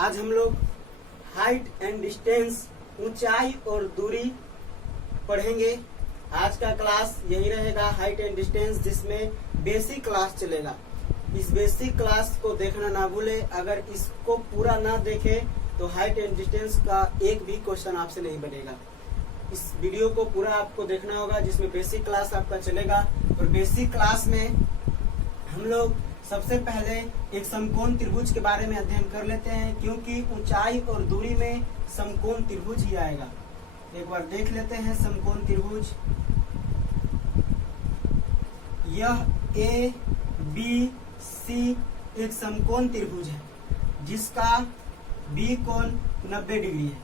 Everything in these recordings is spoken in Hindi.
आज हम लोग हाइट एंड डिस्टेंस, ऊंचाई और दूरी पढ़ेंगे। आज का क्लास यही रहेगा, हाइट एंड डिस्टेंस, जिसमें बेसिक क्लास चलेगा। इस बेसिक क्लास को देखना ना भूले। अगर इसको पूरा ना देखे तो हाइट एंड डिस्टेंस का एक भी क्वेश्चन आपसे नहीं बनेगा। इस वीडियो को पूरा आपको देखना होगा, जिसमें बेसिक क्लास आपका चलेगा। और बेसिक क्लास में हम लोग सबसे पहले एक समकोण त्रिभुज के बारे में अध्ययन कर लेते हैं, क्योंकि ऊंचाई और दूरी में समकोण त्रिभुज ही आएगा। एक बार देख लेते हैं समकोण त्रिभुज। यह ए बी सी एक समकोण त्रिभुज है, जिसका बी कोण 90 डिग्री है।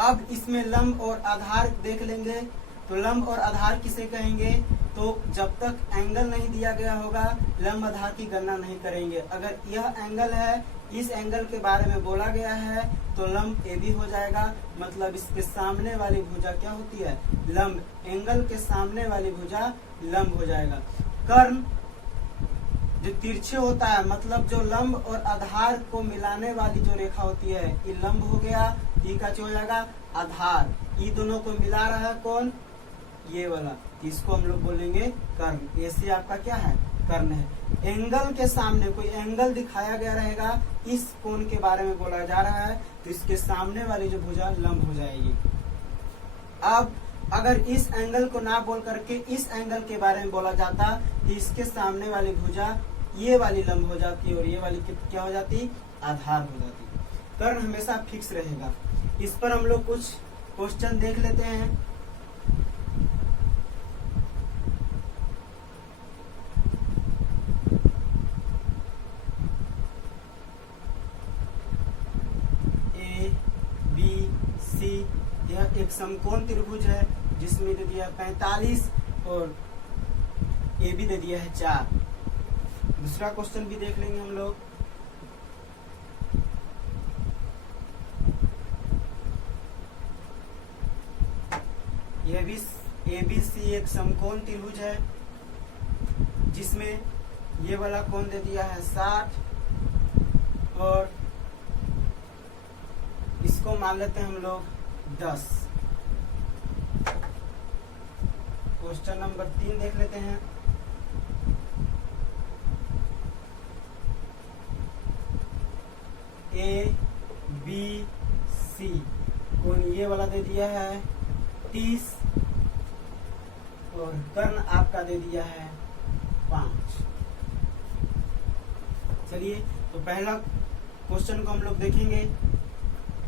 अब इसमें लंब और आधार देख लेंगे। तो लंब और आधार किसे कहेंगे? तो जब तक एंगल नहीं दिया गया होगा, लंब आधार की गणना नहीं करेंगे। अगर यह एंगल है, इस एंगल के बारे में बोला गया है, तो लंब ए बी हो जाएगा। मतलब इसके सामने वाली भुजा क्या होती है? लंब। एंगल के सामने वाली भुजा लंब हो जाएगा। कर्ण जो तिरछे होता है, मतलब जो लंब और आधार को मिलाने वाली जो रेखा होती है, ये लंब हो गया। ई का हो जाएगा आधार। ई दोनों को मिला रहा है कौन? ये वाला। इसको हम लोग बोलेंगे कर्ण। ऐसे आपका क्या है? कर्ण है। एंगल के सामने कोई एंगल दिखाया गया रहेगा, इस कोण के बारे में बोला जा रहा है, तो इसके सामने वाली जो भुजा लंब हो जाएगी। अब अगर इस एंगल को ना बोल करके इस एंगल के बारे में बोला जाता, तो इसके सामने वाली भुजा ये वाली लंब हो जाती और ये वाली क्या हो जाती? आधार हो जाती। कर्ण हमेशा फिक्स रहेगा। इस पर हम लोग कुछ क्वेश्चन देख लेते हैं। ए बी सी यह एक समकोण त्रिभुज है, जिसमें दे दिया 45 और ए बी दे दिया है 4। दूसरा क्वेश्चन भी देख लेंगे हम लोग। यह भी ए बी सी एक समकोण त्रिभुज है, जिसमें ये वाला कोण दे दिया है 60 और इसको मान लेते हैं हम लोग 10। क्वेश्चन नंबर 3 देख लेते हैं। ए बी सी कोण ये वाला दे दिया है 30 और कर्ण आपका दे दिया है 5। चलिए, तो पहला क्वेश्चन को हम लोग देखेंगे।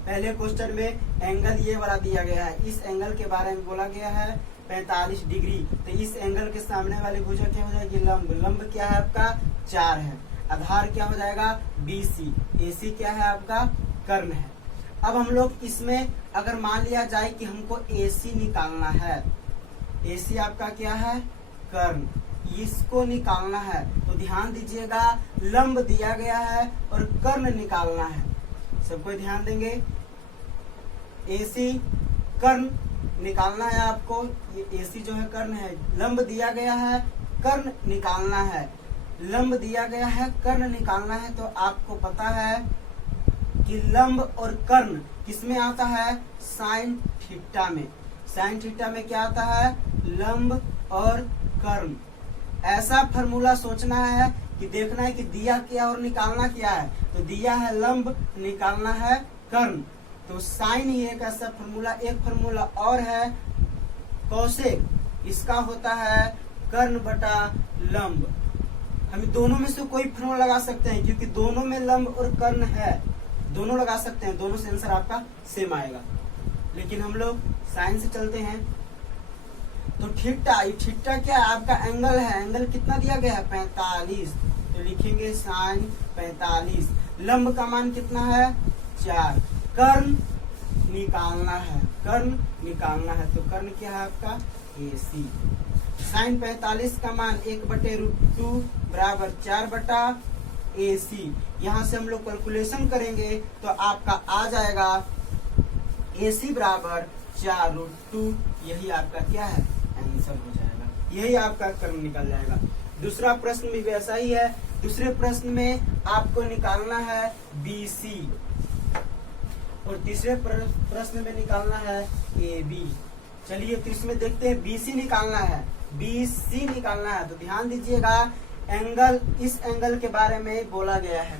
पहले क्वेश्चन में एंगल ये वाला दिया गया है, इस एंगल के बारे में बोला गया है 45 डिग्री। तो इस एंगल के सामने वाली भुजा क्या हो जाएगी? लंब। लंब क्या है आपका? 4 है। आधार क्या हो जाएगा? BC। AC क्या है आपका? कर्ण है। अब हम लोग इसमें अगर मान लिया जाए कि हमको AC निकालना है, AC आपका क्या है? कर्ण। इसको निकालना है, तो ध्यान दीजिएगा, लंब दिया गया है और कर्ण निकालना है। सबको ध्यान देंगे। AC कर्ण निकालना है आपको। ये AC जो है कर्ण है। लंब दिया गया है, कर्ण निकालना है। लंब दिया गया है, कर्ण निकालना है। तो आपको पता है कि लंब और कर्ण किसमें आता है? साइन थीटा में। साइन थीटा में क्या आता है? लंब और कर्ण। ऐसा फॉर्मूला सोचना है कि देखना है कि दिया क्या और निकालना क्या है। तो दिया है लंब, निकालना है कर्ण। तो साइन ही एक ऐसा फॉर्मूला। एक फॉर्मूला और है कौशिक, इसका होता है कर्ण बटा लंब। हम दोनों में से कोई फॉर्मूला लगा सकते हैं, क्योंकि दोनों में लंब और कर्ण है। दोनों लगा सकते हैं, दोनों से आंसर आपका सेम आएगा। लेकिन हम लोग साइन से चलते हैं। तो थीटा, थीटा क्या है? आपका एंगल है। एंगल कितना दिया गया है? 45। तो लिखेंगे साइन 45। लंब का मान कितना है? 4। कर्ण निकालना है। कर्ण निकालना है, तो कर्ण क्या है आपका? AC। साइन 45 का मान 1/√2 बराबर 4/AC। यहाँ से हम लोग कैलकुलेशन करेंगे तो आपका आ जाएगा AC बराबर 4√2। यही आपका क्या है? आंसर हो जाएगा। यही आपका कर्ण निकल जाएगा। दूसरा प्रश्न भी वैसा ही है। दूसरे प्रश्न में आपको निकालना है BC और तीसरे प्रश्न में निकालना है AB। चलिए तो इसमें देखते हैं BC निकालना है, BC निकालना है। तो ध्यान दीजिएगा, एंगल, इस एंगल के बारे में बोला गया है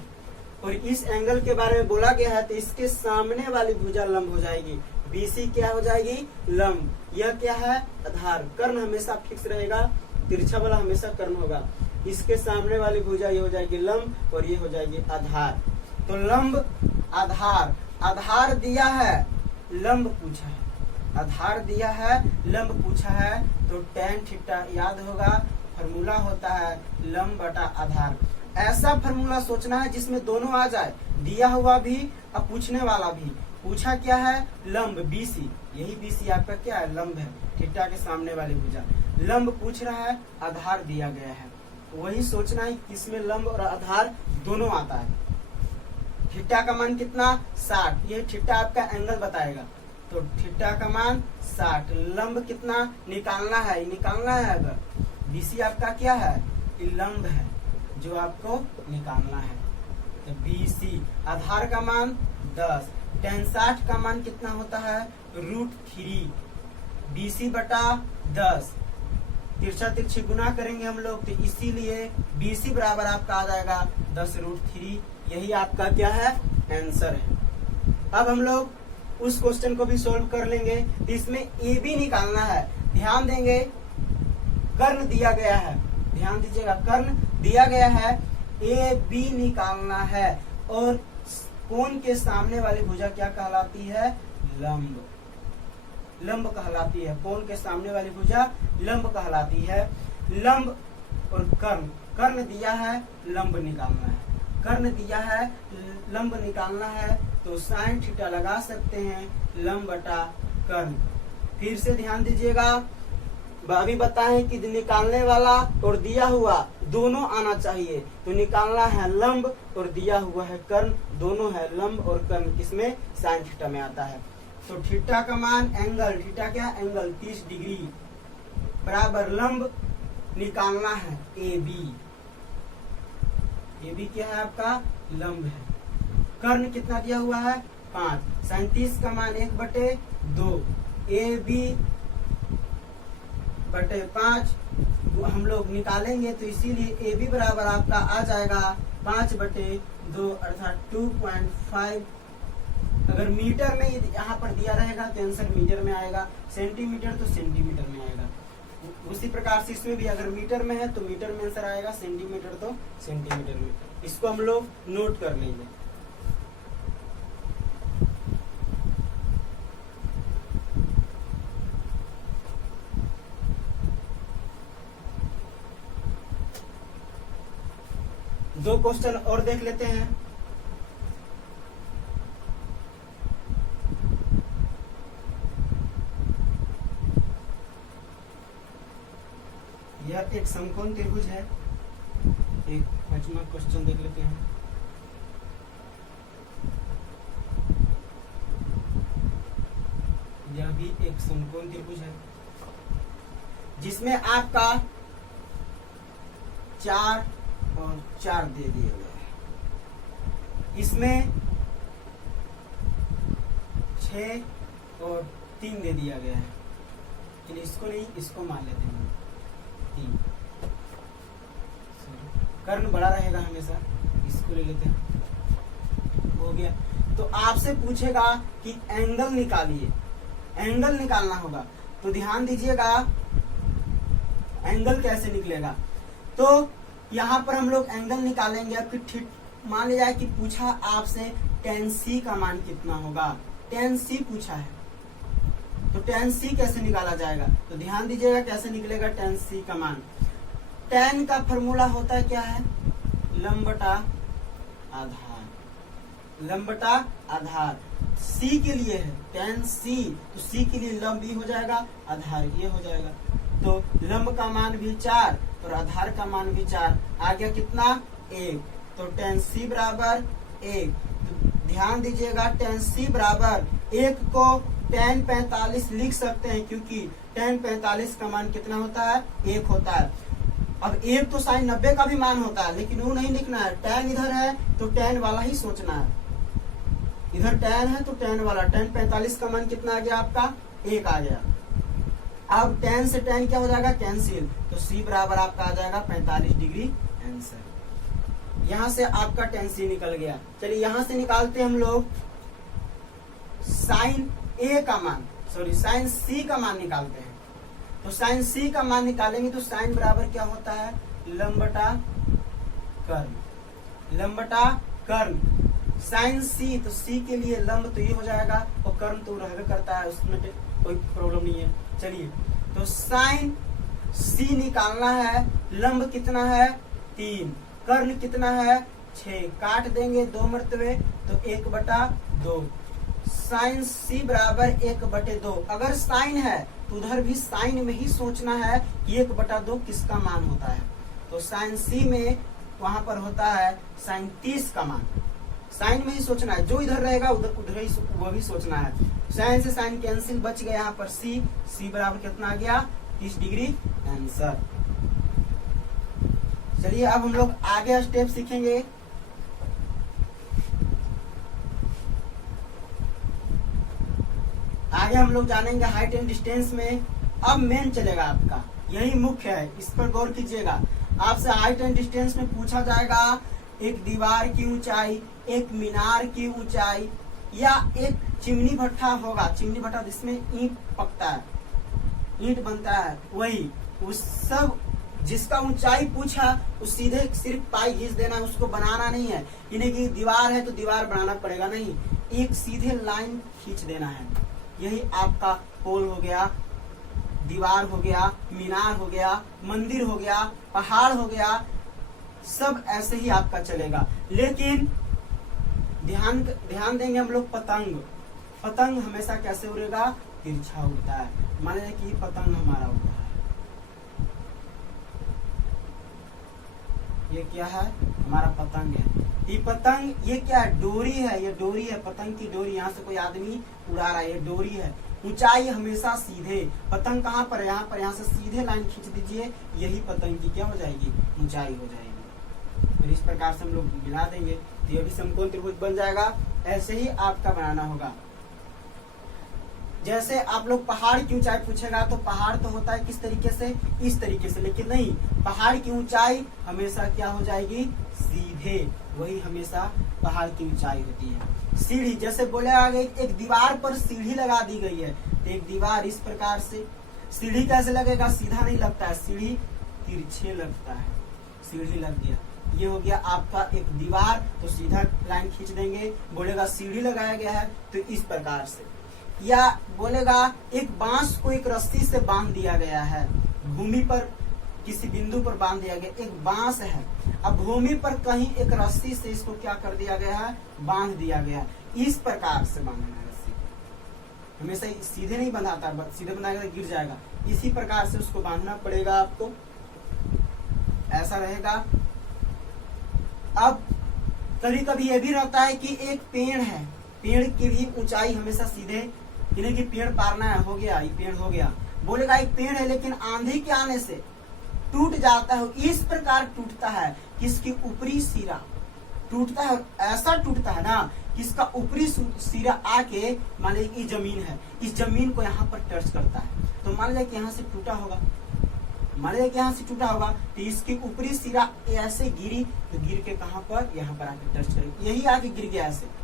और इस एंगल के बारे में बोला गया है तो इसके सामने वाली भुजा लंब हो जाएगी। BC क्या हो जाएगी? लंब। यह क्या है? आधार। कर्ण हमेशा फिक्स रहेगा, तिरछा वाला हमेशा कर्ण होगा। इसके सामने वाली भुजा ये हो जाएगी लंब और ये हो जाएगी आधार। तो लंब, आधार, आधार दिया है, लंब पूछा है, आधार दिया है, लंब पूछा है। तो tan थीटा याद होगा, फॉर्मूला होता है लंब बटा आधार। ऐसा फॉर्मूला सोचना है जिसमें दोनों आ जाए, दिया हुआ भी और पूछने वाला भी। पूछा क्या है? लंब BC, यही BC आपका क्या है? लंब है, थीटा के सामने वाली भुजा। लंब पूछ रहा है, आधार दिया गया है, वही सोचना है किसमें लंब और आधार दोनों आता है। थीटा का मान कितना? 60। ये थीटा आपका एंगल बताएगा, तो थीटा का मान 60। लंब कितना निकालना है? निकालना है अगर BC आपका क्या है? लंब है जो आपको निकालना है। तो BC, आधार का मान 10, tan 60 का मान कितना होता है? √3 BC बटा 10। तिरछा तिरछी गुना करेंगे हम लोग, तो इसीलिए BC बराबर आपका आ जाएगा 10√3। यही आपका क्या है? आंसर है। अब हम लोग उस क्वेश्चन को भी सोल्व कर लेंगे। इसमें AB निकालना है। ध्यान देंगे, कर्ण दिया गया है, ध्यान दीजिएगा, कर्ण दिया गया है, AB निकालना है और कोण के सामने वाली भुजा क्या कहलाती है? लंब, लंब कहलाती है। कोण के सामने वाली भुजा लंब कहलाती है। लंब और कर्ण, कर्ण दिया है, लंब निकालना है, कर्ण दिया है, लंब निकालना है। तो sin थीटा लगा सकते हैं, लंब बटा कर्ण। फिर से ध्यान दीजिएगा, अभी बताएं कि निकालने वाला और दिया हुआ दोनों आना चाहिए। तो निकालना है लंब और दिया हुआ है कर्ण, दोनों है लंब और कर्ण, किसमें? sin थीटा में आता है। तो थीटा का मान, एंगल, थीटा क्या? एंगल 30 डिग्री बराबर लंब निकालना है AB। AB क्या है आपका? लंब है। कर्ण कितना दिया हुआ है? 5। 37 का मान 1/2, AB बटे 5 हम लोग निकालेंगे, तो इसीलिए AB बराबर आपका आ जाएगा 5/2 अर्थात 2.5। अगर मीटर में यहाँ पर दिया रहेगा तो आंसर मीटर में आएगा, सेंटीमीटर तो सेंटीमीटर में आएगा। उसी प्रकार से इसमें भी अगर मीटर में है तो मीटर में आंसर आएगा, सेंटीमीटर तो सेंटीमीटर में। इसको हम लोग नोट कर लेंगे। दो क्वेश्चन और देख लेते हैं। यह एक समकोण त्रिभुज है। एक 5वां क्वेश्चन देख लेते हैं। यह भी एक समकोण त्रिभुज है जिसमें आपका 4 और 4 दे दिए गए हैं। इसमें 6 और 3 दे दिया गया है। चलिए इसको नहीं, इसको मान लेते हैं 3। कर्ण बड़ा रहेगा हमेशा, इसको ले लेते हैं। हो गया। तो आपसे पूछेगा कि एंगल निकालिए, एंगल निकालना होगा। तो ध्यान दीजिएगा, एंगल कैसे निकलेगा। तो यहाँ पर हम लोग एंगल निकालेंगे। फिर मान लिया जाए कि पूछा आपसे tan C का मान कितना होगा, tan C पूछा है, तो tan C कैसे निकाला जाएगा। तो ध्यान दीजिएगा कैसे निकलेगा tan C का मान। tan का फॉर्मूला होता है क्या है? लंब बटा आधार, लंब बटा आधार। C के लिए है tan C, तो C के लिए लंब भी हो जाएगा, आधार ये हो जाएगा। तो लंब का मान भी 4 और आधार का मान भी 4। आ गया कितना? 1। तो tan C बराबर 1। तो ध्यान दीजिएगा tan C बराबर 1 को tan 45 लिख सकते हैं, क्योंकि tan 45 का मान कितना होता है? 1 होता है। अब एक तो साइन 90 का भी मान होता है, लेकिन वो नहीं लिखना है। tan इधर है तो tan वाला ही सोचना है। इधर tan है तो tan वाला। tan 45 का मान कितना आ गया आपका? 1 आ गया। अब tan से tan क्या हो जाएगा? कैंसिल। तो C बराबर आपका आ जाएगा 45 डिग्री आंसर। यहां से आपका tan C निकल गया। चलिए यहां से निकालते हम लोग साइन A का मान, सॉरी साइन C का मान निकालते हैं। तो साइन C का मान निकालेंगे तो साइन बराबर क्या होता है? लंब बटा कर्ण। लंब बटा कर्ण। साइन C, तो C के लिए लंब तो ये हो जाएगा और कर्ण तो रहबे करता है, उसमें कोई प्रॉब्लम नहीं है। चलिए तो साइन C निकालना है। लंब कितना है? 3। कर्ण कितना है? 6। काट देंगे 2 मरतबे तो 1/2। साइन C बराबर 1/2। अगर साइन है तो उधर भी साइन में ही सोचना है कि 1/2 किसका मान होता है। तो साइन C में वहां पर होता है साइन 30 का मान। साइन में ही सोचना है, जो इधर रहेगा उधर ही वो भी सोचना है। साइन से साइन कैंसिल, बच गया यहाँ पर C बराबर कितना आ गया? 30 डिग्री आंसर। चलिए अब हम लोग आगे स्टेप सीखेंगे। आगे हम लोग जानेंगे हाइट एंड डिस्टेंस में। अब मेन चलेगा आपका, यही मुख्य है, इस पर गौर कीजिएगा। आपसे हाइट एंड डिस्टेंस में पूछा जाएगा एक दीवार की ऊंचाई, एक मीनार की ऊंचाई, या एक चिमनी भट्ठा होगा। चिमनी भट्ठा जिसमें ईंट पकता है, ईंट बनता है, वही उस सब जिसका ऊंचाई पूछा उस सीधे सिर्फ पाई घिस देना, उसको बनाना नहीं है। यानी कि दीवार है तो दीवार बनाना पड़ेगा नहीं, एक सीधे लाइन खींच देना है। यही आपका पोल हो गया, दीवार हो गया, मीनार हो गया, मंदिर हो गया, पहाड़ हो गया, सब ऐसे ही आपका चलेगा। लेकिन ध्यान देंगे हम लोग पतंग। पतंग हमेशा कैसे उड़ेगा? तिरछा उड़ता है। मान लीजिए कि पतंग हमारा उड़ता है, ये क्या है? हमारा पतंग है। ये पतंग, ये क्या है? डोरी है। ये डोरी है, पतंग की डोरी। यहाँ से कोई आदमी उड़ा रहा है, ये डोरी है। ऊंचाई हमेशा सीधे। पतंग कहाँ पर है? यहाँ पर। यहाँ से सीधे लाइन खींच दीजिए, यही पतंग की क्या हो जाएगी? ऊंचाई हो जाएगी। फिर इस प्रकार से हम लोग मिला देंगे तो ये भी समकोण त्रिभुज बन जाएगा। ऐसे ही आपका बनाना होगा। जैसे आप लोग पहाड़ की ऊंचाई पूछेगा तो पहाड़ तो होता है किस तरीके से? इस तरीके से। लेकिन नहीं, पहाड़ की ऊंचाई हमेशा क्या हो जाएगी? सीधे। वही हमेशा पहाड़ की ऊंचाई होती है। सीढ़ी, जैसे बोले आगे एक दीवार पर सीढ़ी लगा दी गई है, तो एक दीवार इस प्रकार से, सीढ़ी कैसे लगेगा? सीधा नहीं लगता है, सीढ़ी तिरछे लगता है। सीढ़ी लग गया, ये हो गया आपका एक दीवार, तो सीधा लाइन खींच देंगे। बोलेगा सीढ़ी लगाया गया है तो इस प्रकार से। या बोलेगा एक बांस को एक रस्सी से बांध दिया गया है, भूमि पर किसी बिंदु पर बांध दिया गया। एक बांस है, अब भूमि पर कहीं एक रस्सी से इसको क्या कर दिया गया है? बांध दिया गया। इस प्रकार से बांधना है रस्सी। हमेशा सीधे नहीं बंधाता, सीधे बनाएगा तो गिर जाएगा। इसी प्रकार से उसको बांधना पड़ेगा आपको, ऐसा रहेगा। अब कभी कभी ये भी रहता है कि एक पेड़ है, पेड़ की भी ऊंचाई हमेशा सीधे, यानी कि पेड़ पारना है, हो गया, ये पेड़ हो गया। बोलेगा एक पेड़ है लेकिन आंधी के आने से टूट जाता है, इस प्रकार टूटता है कि इसकी ऊपरी सिरा टूटता है, ऐसा टूटता है ना कि इसका ऊपरी सिरा आके, मान लीजिए कि जमीन है, इस जमीन को यहाँ पर टच करता है। तो मान लीजिए कि यहाँ से टूटा होगा, मान लीजिए कि यहाँ से टूटा होगा, तो इसकी ऊपरी सिरा ऐसे गिरी, तो गिर के कहाँ पर? यहाँ पर आके टच करेगी, यही आके गिर गया ऐसे।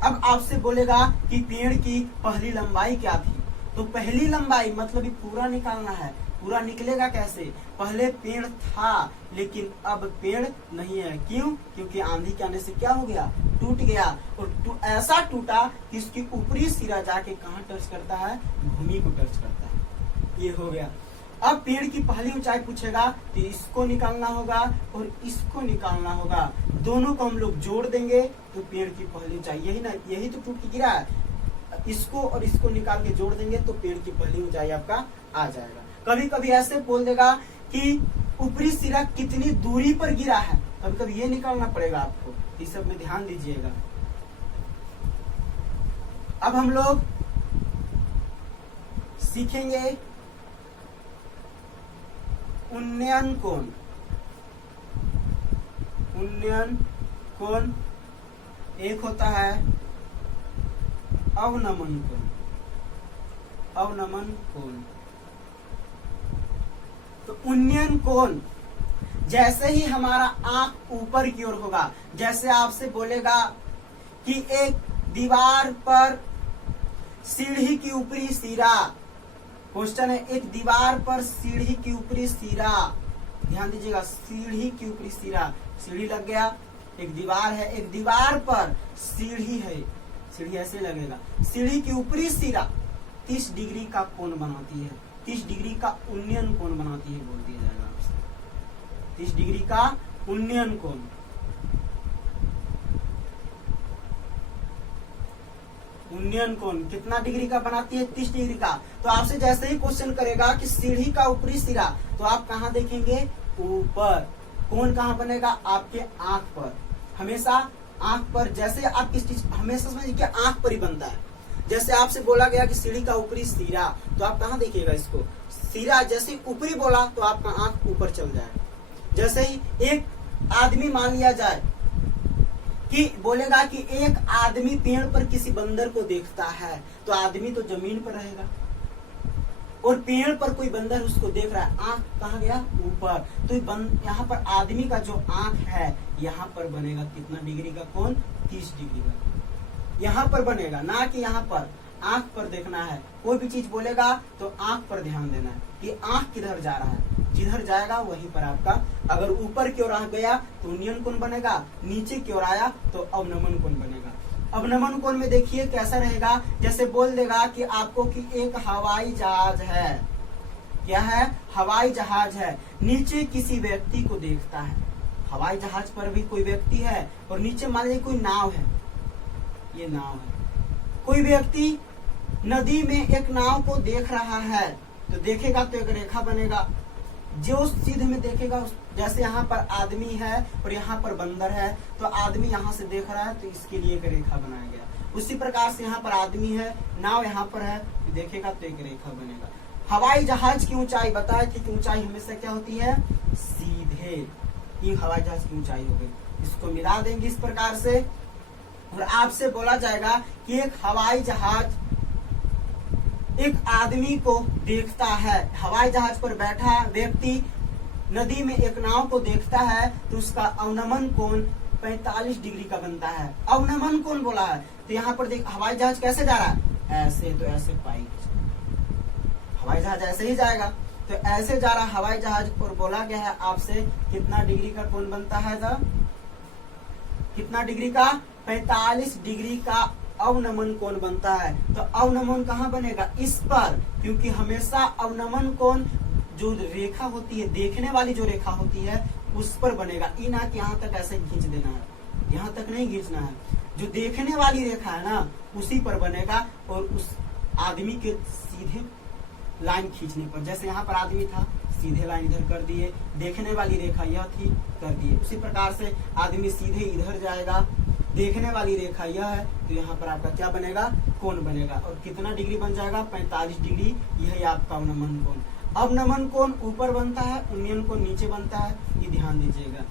अब आपसे बोलेगा कि पेड़ की पहली लंबाई क्या थी? तो पहली लंबाई मतलब ये पूरा निकालना है। पूरा निकलेगा कैसे? पहले पेड़ था लेकिन अब पेड़ नहीं है। क्यों? क्योंकि आंधी के आने से क्या हो गया? टूट गया। और ऐसा टूटा कि इसकी ऊपरी सिरा जाके कहाँ टच करता है? भूमि को टच करता है। ये हो गया। अब पेड़ की पहली ऊंचाई पूछेगा तो इसको निकालना होगा और इसको निकालना होगा, दोनों को हम लोग जोड़ देंगे तो पेड़ की पहली ऊंचाई, यही ना, यही तो टूट के गिरा है, इसको और इसको निकाल के जोड़ देंगे तो पेड़ की पहली ऊंचाई आपका आ जाएगा। कभी कभी ऐसे बोल देगा कि ऊपरी सिरा कितनी दूरी पर गिरा है, कभी कभी ये निकालना पड़ेगा आपको, इस सब में ध्यान दीजिएगा। अब हम लोग सीखेंगे उन्नयन कोण, उन्नयन कोण, एक होता है अवनमन कोण, अवनमन कोण। तो उन्नयन कोण जैसे ही हमारा आंख ऊपर की ओर होगा, जैसे आपसे बोलेगा कि एक दीवार पर सीढ़ी की ऊपरी सिरा, क्वेश्चन है एक दीवार पर सीढ़ी की ऊपरी सिरा, ध्यान दीजिएगा सीढ़ी की ऊपरी सिरा, सीढ़ी लग गया, एक दीवार है, एक दीवार पर सीढ़ी है, सीढ़ी ऐसे लगेगा, सीढ़ी की ऊपरी सिरा 30 डिग्री का कोण बनाती है, 30 डिग्री का उन्नयन कोण बनाती है, बोल दिया जाएगा आपसे 30 डिग्री का उन्नयन कोण। उन्नयन कोण कितना डिग्री का बनाती है? 30 डिग्री का। तो आपसे जैसे ही क्वेश्चन करेगा कि सीढ़ी का ऊपरी सिरा, तो आप कहाँ देखेंगे? ऊपर। कोण कहाँ बनेगा? आपके आंख पर, हमेशा आंख पर। जैसे आप किस चीज, हमेशा समझिए कि आंख पर ही बनता है। जैसे आपसे बोला गया कि सीढ़ी का ऊपरी सिरा, तो आप कहाँ देखिएगा इसको? सिरा जैसे ऊपरी बोला तो आपका आंख ऊपर चल जाएगा। जैसे ही एक आदमी मान लिया जाए कि बोलेगा कि एक आदमी पेड़ पर किसी बंदर को देखता है, तो आदमी तो जमीन पर रहेगा और पेड़ पर कोई बंदर उसको देख रहा है, आंख कहाँ गया? ऊपर। तो यहाँ पर आदमी का जो आंख है यहाँ पर बनेगा कितना डिग्री का कोण? 30 डिग्री का यहाँ पर बनेगा, ना कि यहाँ पर। आंख पर देखना है, कोई भी चीज बोलेगा तो आंख पर ध्यान देना है कि आंख किधर जा रहा है, जिधर जाएगा वहीं पर आपका। अगर ऊपर की ओर आ गया तो उन्नयन कोण बनेगा, नीचे की ओर आया तो अवनमन कोण बनेगा। अवनमन कोण में देखिए कैसा रहेगा, जैसे बोल देगा कि आपको कि एक हवाई जहाज है, क्या है? हवाई जहाज है, नीचे किसी व्यक्ति को देखता है। हवाई जहाज पर भी कोई व्यक्ति है और नीचे मान लीजिए कोई नाव है, ये नाव है। कोई व्यक्ति नदी में एक नाव को देख रहा है, तो देखेगा तो एक रेखा बनेगा, जो सीधे में देखेगा। जैसे यहाँ पर आदमी है और यहाँ पर बंदर है, तो आदमी यहाँ से देख रहा है तो इसके लिए एक रेखा बनाया गया। उसी प्रकार से यहाँ पर आदमी है, नाव यहाँ पर है, तो देखेगा तो एक रेखा बनेगा। हवाई जहाज की ऊंचाई बताया कि ऊंचाई हमेशा क्या होती है? सीधे। ये हवाई जहाज की ऊंचाई हो गई, इसको मिला देंगे इस प्रकार से। और आपसे बोला जाएगा कि एक हवाई जहाज एक आदमी को देखता है, हवाई जहाज पर बैठा व्यक्ति नदी में एक नाव को देखता है, तो उसका अवनमन कोण 45 डिग्री का बनता है। अवनमन कोण बोला है, तो यहाँ पर देख हवाई जहाज कैसे जा रहा है? ऐसे, तो ऐसे पाई, हवाई जहाज ऐसे ही जाएगा, तो ऐसे जा रहा हवाई जहाज। और बोला गया है आपसे कितना डिग्री का कोण बनता है? कितना डिग्री का? 45 डिग्री का अवनमन कोण बनता है। तो अवनमन कहाँ बनेगा? इस पर, क्योंकि हमेशा अवनमन कोण जो रेखा होती है, देखने वाली जो रेखा होती है उस पर बनेगा। ई ना कि यहाँ तक ऐसे खींच देना है, यहाँ तक नहीं खींचना है, जो देखने वाली रेखा है ना उसी पर बनेगा। और उस आदमी के सीधे लाइन खींचने पर, जैसे यहाँ पर आदमी था, सीधे लाइन इधर कर दिए, देखने वाली रेखा यह थी, कर दिए। उसी प्रकार से आदमी सीधे इधर जाएगा, देखने वाली रेखा यह है, तो यहाँ पर आपका क्या बनेगा? कोण बनेगा। और कितना डिग्री बन जाएगा? 45 डिग्री। यह आपका अवनमन कोण। अवनमन कोण ऊपर बनता है, उन्नयन कोण नीचे बनता है, ये ध्यान दीजिएगा।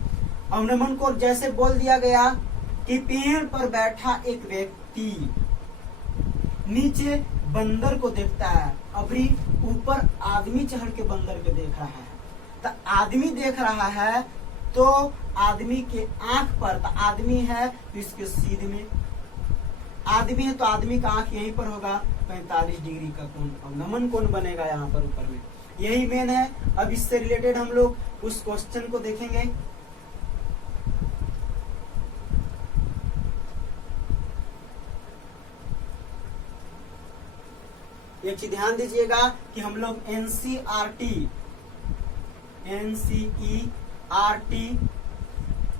अवनमन कोण जैसे बोल दिया गया कि पेड़ पर बैठा एक व्यक्ति नीचे बंदर को देखता है, अभी ऊपर आदमी चढ़ के बंदर को देख रहा है। तो आदमी देख रहा है तो आदमी के आंख पर, तो आदमी है तो इसके सीधे में आदमी है, तो आदमी का आंख यहीं पर होगा, 45 डिग्री का कोण अवनमन कोण बनेगा यहाँ पर ऊपर में। यही मेन है। अब इससे रिलेटेड हम लोग उस क्वेश्चन को देखेंगे। एक चीज ध्यान दीजिएगा कि हम लोग एनसीईआरटी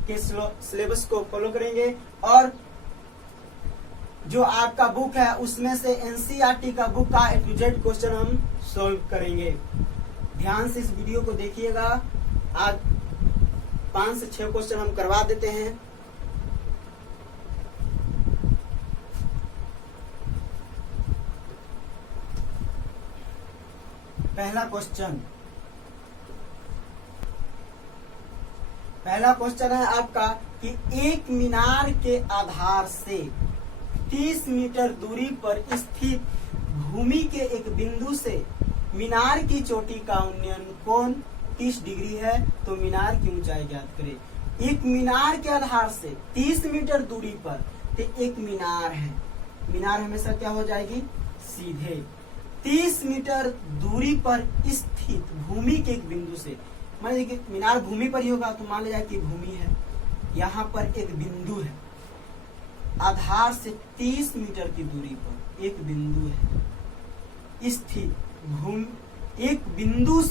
के सिलेबस को फॉलो करेंगे, और जो आपका बुक है उसमें से एनसीईआरटी का बुक का A to Z क्वेश्चन हम सॉल्व करेंगे। ध्यान से इस वीडियो को देखिएगा। आज 5 से 6 क्वेश्चन हम करवा देते हैं। पहला क्वेश्चन, पहला क्वेश्चन है आपका कि एक मीनार के आधार से 30 मीटर दूरी पर स्थित भूमि के एक बिंदु से मीनार की चोटी का उन्नयन कोण 30 डिग्री है, तो मीनार की ऊंचाई ज्ञात करें। एक मीनार के आधार से 30 मीटर दूरी पर तो एक मीनार है, मीनार हमेशा क्या हो जाएगी, सीधे 30 मीटर दूरी पर स्थित भूमि के एक बिंदु से, मान लीजिए कि मीनार भूमि पर ही होगा तो मान लिया कि भूमि है, यहाँ पर एक बिंदु है, आधार से 30 मीटर की दूरी पर एक बिंदु है स्थित भूमि, एक बिंदु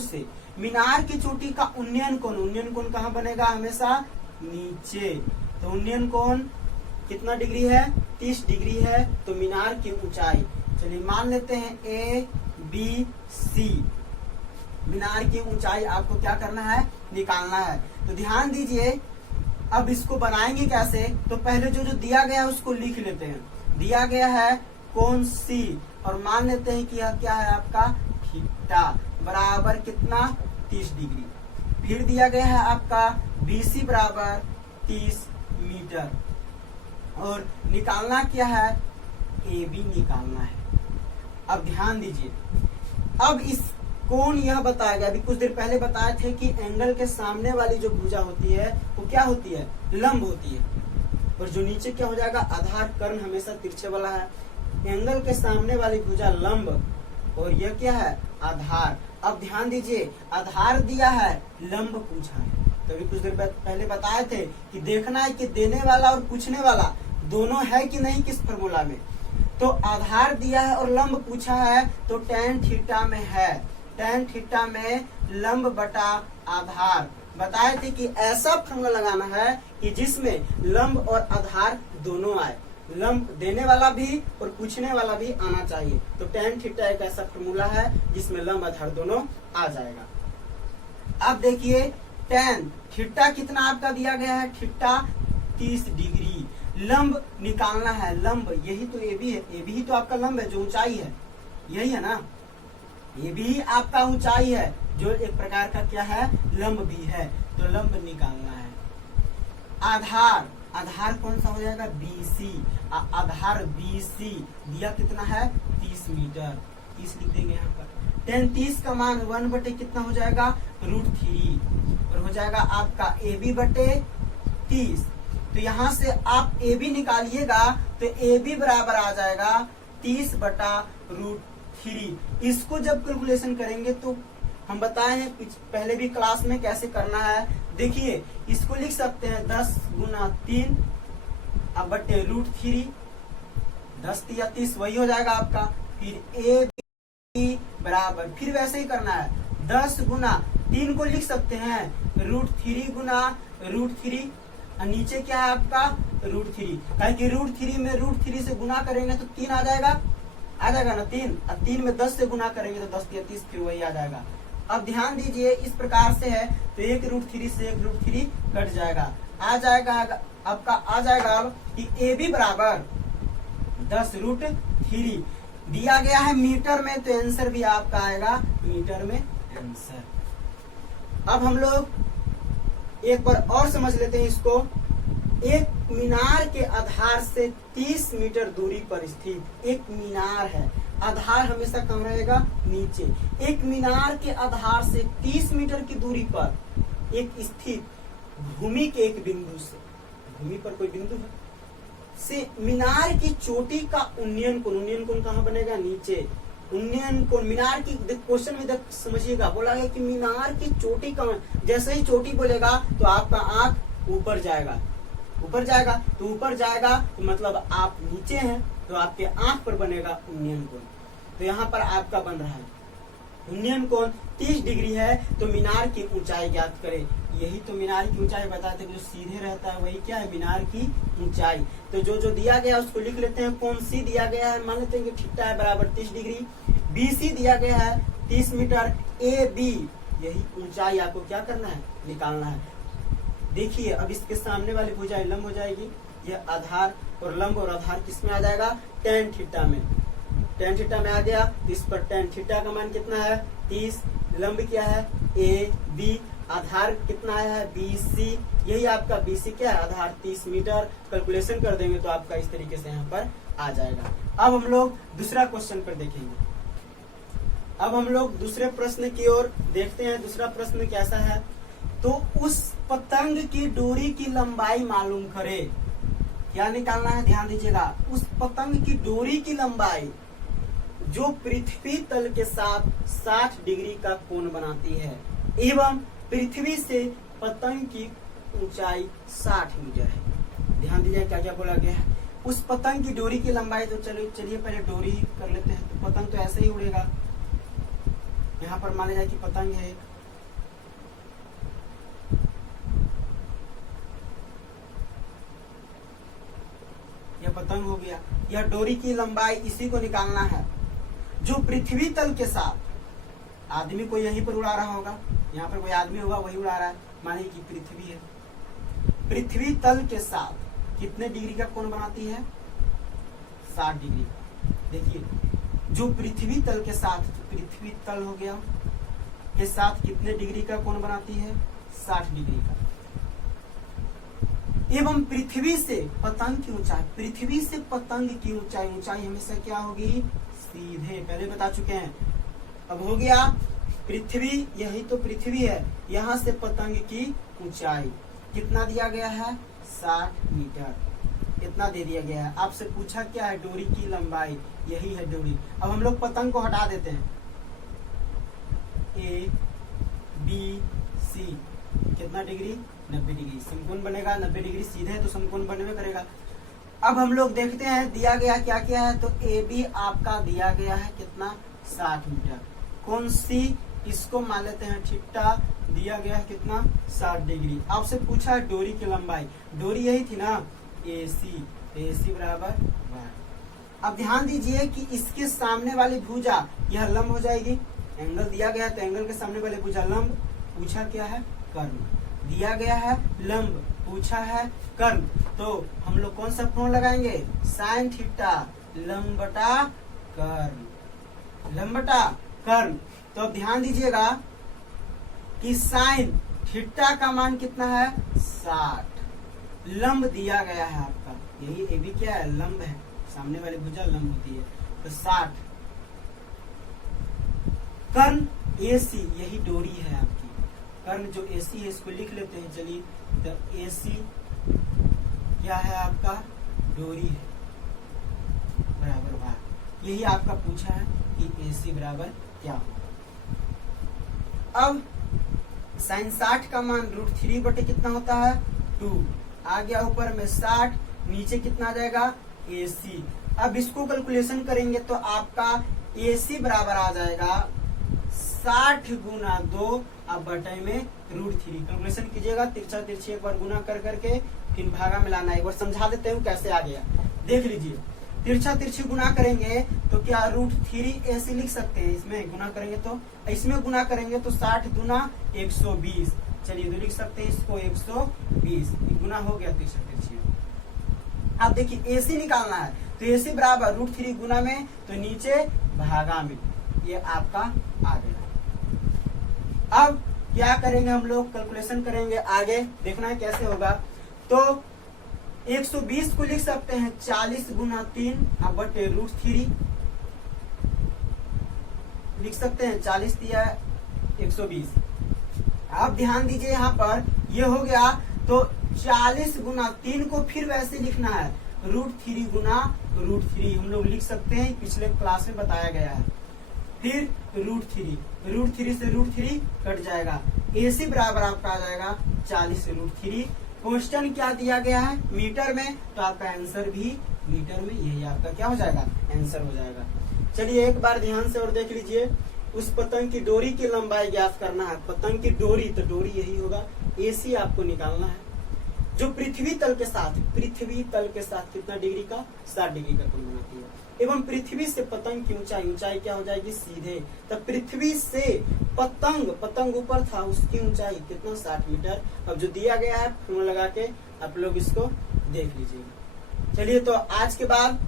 से मीनार की चोटी का उन्नयन कोण कहाँ बनेगा, हमेशा नीचे। तो उन्नयन कोण कितना डिग्री है, 30 डिग्री है। तो मीनार की ऊंचाई, चलिए मान लेते हैं ABC, मीनार की ऊंचाई आपको क्या करना है, निकालना है। तो ध्यान दीजिए, अब इसको बनाएंगे कैसे, तो पहले जो दिया गया है उसको लिख लेते हैं। दिया गया है कोण C और मान लेते हैं कि यह क्या है आपका थीटा बराबर कितना, 30 डिग्री। फिर दिया गया है आपका BC बराबर 30 मीटर और निकालना क्या है, AB निकालना है। अब ध्यान दीजिए, अब इस कोण यह बताया गया, अभी कुछ देर पहले बताए थे कि एंगल के सामने वाली जो भुजा होती है वो क्या होती है, लंब होती है, और जो नीचे क्या हो जाएगा, आधार कर्ण हमेशा तिरछे वाला है। एंगल के सामने वाली भुजा लंब और यह क्या है, आधार। अब ध्यान दीजिए, आधार दिया है, लंब पूछा है। तभी कुछ देर पहले बताए थे कि देखना है कि देने वाला और पूछने वाला दोनों है कि नहीं किस फॉर्मूला में। तो आधार दिया है और लंब पूछा है, तो tan थीटा में है, tan थीटा में लंब बटा आधार। बताए थे कि ऐसा फॉर्मूला लगाना है कि जिसमें लंब और आधार दोनों आए, लंब देने वाला भी और पूछने वाला भी आना चाहिए। तो tan थीटा एक ऐसा फॉर्मूला है जिसमें लंब आधार दोनों आ जाएगा। अब देखिए tan थीटा कितना आपका दिया गया है, थीटा 30 डिग्री। लंब निकालना है, लंब यही तो AB है, AB ही तो आपका लंब है जो ऊंचाई है, यही है ना, AB ही आपका ऊंचाई है जो एक प्रकार का क्या है, लंब भी है। तो लंब निकालना है। आधार, आधार कौन सा हो जाएगा, BC। आधार BC दिया कितना है, 30 मीटर, 30 लिख देंगे यहाँ पर। tan 30 का मान 1 बटे कितना हो जाएगा, √3 और हो जाएगा आपका AB बटे 30। तो यहाँ से आप AB निकालिएगा तो AB बराबर आ जाएगा 30 बटा √3। इसको जब कैलकुलेशन करेंगे तो हम बताए हैं पहले भी क्लास में कैसे करना है। देखिए इसको लिख सकते हैं 10 गुना 3 अब बटे √3, 10 या 30 वही हो जाएगा आपका। फिर AB बराबर, फिर वैसे ही करना है, 10 गुना 3 को लिख सकते हैं √3 गुना √3 और नीचे क्या है आपका √3, क्योंकि √3 में √3 से गुना करेंगे तो 3 आ जाएगा ना 3, और 3 में 10 से गुना करेंगे तो 10 या 30 फिर वही आ जाएगा। अब ध्यान दीजिए इस प्रकार से है तो एक √3 से एक √3 कट जाएगा, आ जाएगा आपका आ जाएगा कि AB बराबर 10√3 दिया गया है मीटर में, तो आंसर भी आपका आएगा मीटर में आंसर। अब हम लोग एक बार और समझ लेते हैं इसको। एक मीनार के आधार से 30 मीटर दूरी पर स्थित एक मीनार है, आधार हमेशा कम रहेगा नीचे। एक मीनार के आधार से 30 मीटर की दूरी पर एक स्थित भूमि के एक बिंदु से, भूमि पर कोई बिंदु है, से मीनार की चोटी का उन्नयन कोण कहाँ बनेगा, नीचे। उन्नयन कोण मीनार की, क्वेश्चन में समझिएगा, बोला गया कि मीनार की चोटी का, जैसे ही चोटी बोलेगा तो आपका आंख ऊपर जाएगा, ऊपर जाएगा तो ऊपर जाएगा तो मतलब आप नीचे हैं तो आपके आंख पर बनेगा उन्नयन कोण। तो यहाँ पर आपका बन रहा है उन्नयन कोण 30 डिग्री है। तो मीनार की ऊंचाई ज्ञात करें, यही तो मीनार की ऊंचाई बताते हैं, जो सीधे रहता है वही क्या है, मीनार की ऊंचाई। तो जो दिया गया उसको लिख लेते हैं। कोण C दिया गया है, मान लेते हैं कि थीटा है बराबर 30 डिग्री। BC दिया गया है 30 मीटर। AB यही ऊंचाई आपको क्या करना है, निकालना है। देखिए अब इसके सामने वाली भुजा लंब हो जाएगी, यह आधार और लंब और आधार किसमें आ जाएगा, tan थीटा में। tan थीटा में आ गया, इस पर tan थीटा का मान कितना है 30, लंब क्या है ए बी, आधार कितना है BC, यही आपका BC क्या है आधार 30 मीटर। कैलकुलेशन कर देंगे तो आपका इस तरीके से यहाँ पर आ जाएगा। अब हम लोग दूसरा क्वेश्चन पर देखेंगे। अब हम लोग दूसरे प्रश्न की ओर देखते हैं। दूसरा प्रश्न कैसा है, तो उस पतंग की डोरी की लंबाई मालूम करे। क्या निकालना है, ध्यान दीजिएगा। उस पतंग की डोरी की लंबाई जो पृथ्वी तल के साथ 60 डिग्री का कोण बनाती है एवं पृथ्वी से पतंग की ऊंचाई 60 मीटर है। ध्यान दीजिए क्या क्या बोला गया है। उस पतंग की डोरी की लंबाई, तो चलिए पहले डोरी कर लेते हैं। तो पतंग तो ऐसे ही उड़ेगा। यहाँ पर मान लिया कि पतंग है, यह पतंग हो गया। यह डोरी की लंबाई, इसी को निकालना है जो पृथ्वी तल के साथ, आदमी को यहीं पर उड़ा रहा होगा, यहाँ पर कोई आदमी होगा वही उड़ा रहा है, माने कि पृथ्वी है। पृथ्वी तल के साथ कितने डिग्री का कोण बनाती है, 60 डिग्री। देखिए जो पृथ्वी तल के साथ, पृथ्वी तल हो गया के साथ कितने डिग्री का कोण बनाती है, 60 डिग्री का। एवं पृथ्वी से पतंग की ऊंचाई, पृथ्वी से पतंग की ऊंचाई, ऊंचाई हमेशा क्या होगी, सीधे, पहले बता चुके हैं। अब हो गया पृथ्वी, यही तो पृथ्वी है, यहाँ से पतंग की ऊंचाई कितना दिया गया है, 60 मीटर, इतना दे दिया गया है। आपसे पूछा क्या है, डोरी की लंबाई, यही है डोरी। अब हम लोग पतंग को हटा देते हैं। A B C कितना डिग्री, 90 डिग्री। समकोण बनेगा 90 डिग्री, सीधे है तो समकोण बनवे करेगा। अब हम लोग देखते हैं दिया गया क्या क्या है। तो AB आपका दिया गया है कितना, 60 मीटर। कौन सी, इसको मान लेते हैं थीटा, दिया गया है कितना, 60 डिग्री। आपसे पूछा है डोरी की लंबाई, डोरी यही थी ना, AC बराबर 1। अब ध्यान दीजिए कि इसके सामने वाली भुजा यह लंब हो जाएगी। एंगल दिया गया है तो एंगल के सामने वाले भुजा लंब, पूछा क्या है, कर्ण। दिया गया है लंब, पूछा है कर्ण, तो हम लोग कौन सा कोण लगाएंगे, साइन थीटा, लंब बटा कर्ण, लंब बटा कर्ण। तो अब ध्यान दीजिएगा कि साइन थीटा का मान कितना है, 60। लंब दिया गया है आपका, यही ए भी क्या है, लंब है, सामने वाली भुजा लंब होती है, तो 60। कर्ण AC, यही डोरी है आपकी। कर्ण जो AC है इसको लिख लेते हैं, चलिए। तो AC क्या है आपका, डोरी है, बराबर भाग। यही आपका पूछा है कि AC बराबर क्या हो। अब साइन 60 का मान √3 बटे कितना होता है, 2। आ गया ऊपर में 60, नीचे कितना आ जाएगा, AC। अब इसको कैलकुलेशन करेंगे तो आपका AC बराबर आ जाएगा 60 गुना 2, अब बटे में √3। कैलकुलेशन कीजिएगा, तिरछा तिरछी एक बार गुना कर करके फिर भागा मिलाना। एक बार समझा देते हूँ कैसे आ गया, देख लीजिए। तिरछा तिरछी गुना करेंगे तो क्या √3 AC लिख सकते हैं, इसमें गुना करेंगे तो, इसमें गुना करेंगे तो 60 गुना 120, चलिए तो लिख सकते हैं इसको 120, गुना हो गया तिरछा तिरछी। अब देखिए AC निकालना है तो AC बराबर √3 गुना में तो नीचे भागा में, ये आपका आ गया। अब क्या करेंगे हम लोग, कैलकुलेशन करेंगे, आगे देखना है कैसे होगा। तो 120 को लिख सकते हैं 40 गुना 3, अब बटे √3 लिख सकते हैं, 40 दिया है 120। अब ध्यान दीजिए यहाँ पर ये हो गया, तो 40 गुना 3 को फिर वैसे लिखना है, √3 गुना √3 हम लोग लिख सकते हैं, पिछले क्लास में बताया गया है। फिर √3 से √3 कट जाएगा, AC बराबर आपका आ जाएगा 40 √3। क्वेश्चन क्या दिया गया है, मीटर में, तो आपका आंसर भी मीटर में, यही आपका क्या हो जाएगा, आंसर हो जाएगा। चलिए एक बार ध्यान से और देख लीजिए। उस पतंग की डोरी की लंबाई ज्ञात करना है। पतंग की डोरी, तो डोरी यही होगा, AC आपको निकालना है, जो पृथ्वी तल के साथ कितना डिग्री का, 60 डिग्री का कोण बनाती है। एवं पृथ्वी से पतंग की ऊंचाई क्या हो जाएगी, सीधे। तब पृथ्वी से पतंग ऊपर था, उसकी ऊंचाई कितना, 60 मीटर। अब जो दिया गया है फॉर्मूला लगा के आप लोग इसको देख लीजिएगा। चलिए तो आज के बाद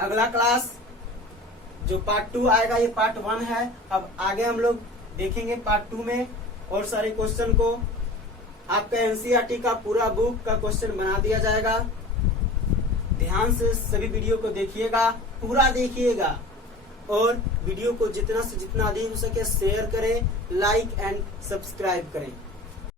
अगला क्लास जो पार्ट 2 आएगा, ये पार्ट 1 है। अब आगे हम लोग देखेंगे पार्ट 2 में और सारे क्वेश्चन को। आपका एनसीईआरटी का पूरा बुक का क्वेश्चन बना दिया जाएगा। ध्यान से सभी वीडियो को देखिएगा, पूरा देखिएगा और वीडियो को जितना से जितना अधिक हो सके शेयर करें, लाइक एंड सब्सक्राइब करें।